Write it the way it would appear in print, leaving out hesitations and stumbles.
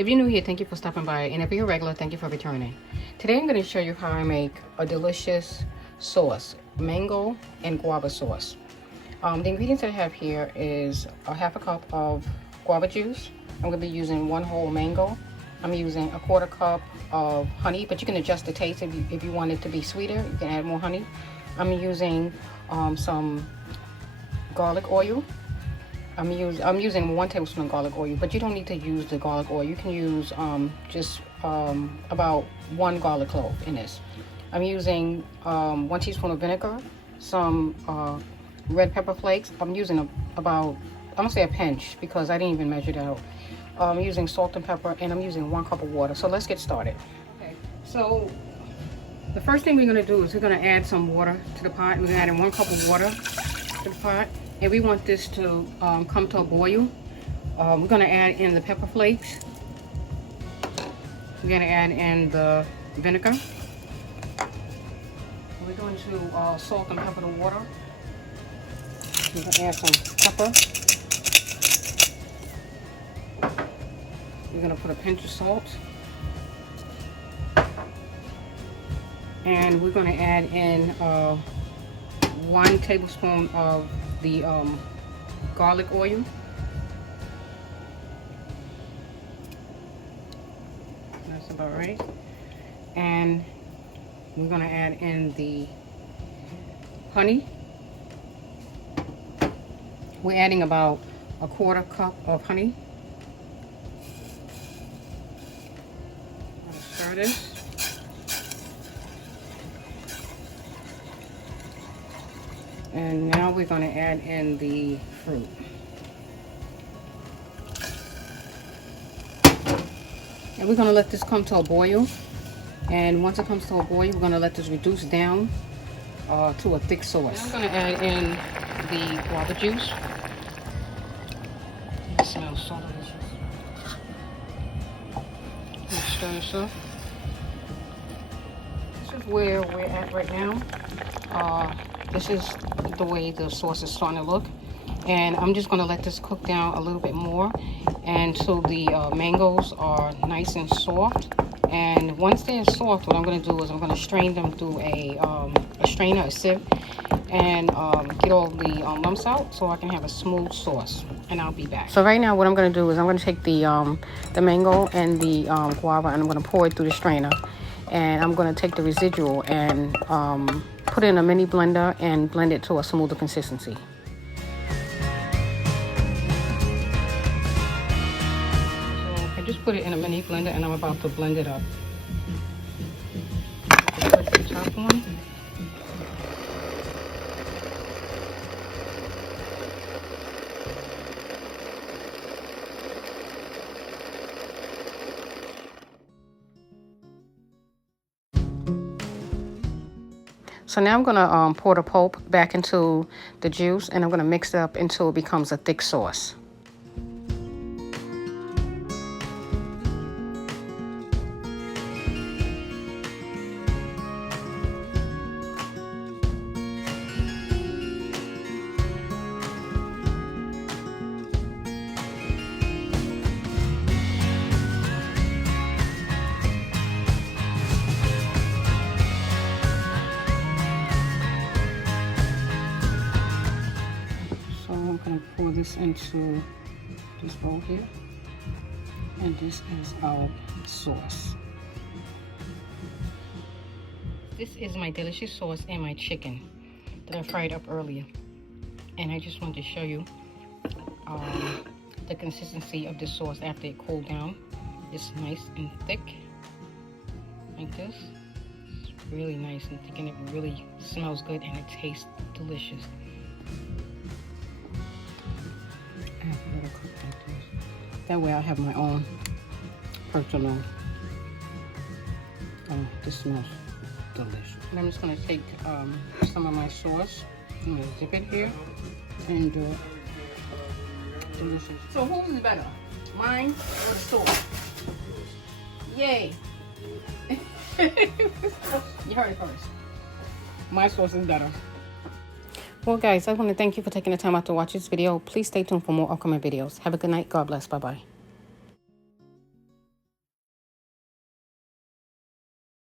If you're new here, thank you for stopping by, and if you're a regular, thank you for returning. Today I'm going to show you how I make a delicious sauce, mango and guava sauce. The ingredients that I have here is a half a cup of guava juice. I'm going to be using 1 whole mango. I'm using a 1/4 cup of honey, but you can adjust the taste if you want it to be sweeter. You can add more honey. I'm using some garlic oil. I'm using 1 tablespoon of garlic oil, but you don't need to use the garlic oil. You can use just about 1 garlic clove in this. I'm using 1 teaspoon of vinegar, some red pepper flakes. I'm using I'm gonna say a pinch because I didn't even measure it out. I'm using salt and pepper, and I'm using 1 cup of water. So let's get started. Okay, so the first thing we're gonna do is we're gonna add some water to the pot. We're gonna add in 1 cup of water to the pot, and we want this to come to a boil. We're gonna add in the pepper flakes. We're gonna add in the vinegar. We're going to salt and pepper the water. We're gonna add some pepper. We're gonna put a pinch of salt. And we're gonna add in 1 tablespoon of the garlic oil. That's about right. And we're gonna add in the honey. We're adding about a 1/4 cup of honey. Let's stir this. And now we're going to add in the fruit. And we're going to let this come to a boil. And once it comes to a boil, we're going to let this reduce down to a thick sauce. I'm going to add in the guava juice. It smells so delicious. Let's stir this up. This is where we're at right now. This is the way the sauce is starting to look, and I'm just going to let this cook down a little bit more until the mangoes are nice and soft. And once they're soft, what I'm going to do is I'm going to strain them through a strainer, a sieve, and get all the lumps out so I can have a smooth sauce. And I'll be back. So right now what I'm going to do is I'm going to take the mango and the guava, and I'm going to pour it through the strainer, and I'm going to take the residual and put it in a mini blender and blend it to a smoother consistency. So I just put it in a mini blender, and I'm about to blend it up. Put the top on. So now I'm going to pour the pulp back into the juice, and I'm going to mix it up until it becomes a thick sauce. I'm going to pour this into this bowl here, and this is our sauce. This is my delicious sauce and my chicken that I fried up earlier, and I just wanted to show you the consistency of this sauce after it cooled down. It's nice and thick like this. It's really nice and thick, and it really smells good, and it tastes delicious. That way I have my own personal. Oh, this smells delicious. And I'm just going to take some of my sauce. I'm going to dip it here and do it. Delicious. So whose is better, mine or the sauce? Yay! You heard it first. My sauce is better. Well, guys, I want to thank you for taking the time out to watch this video. Please stay tuned for more upcoming videos. Have a good night. God bless. Bye-bye.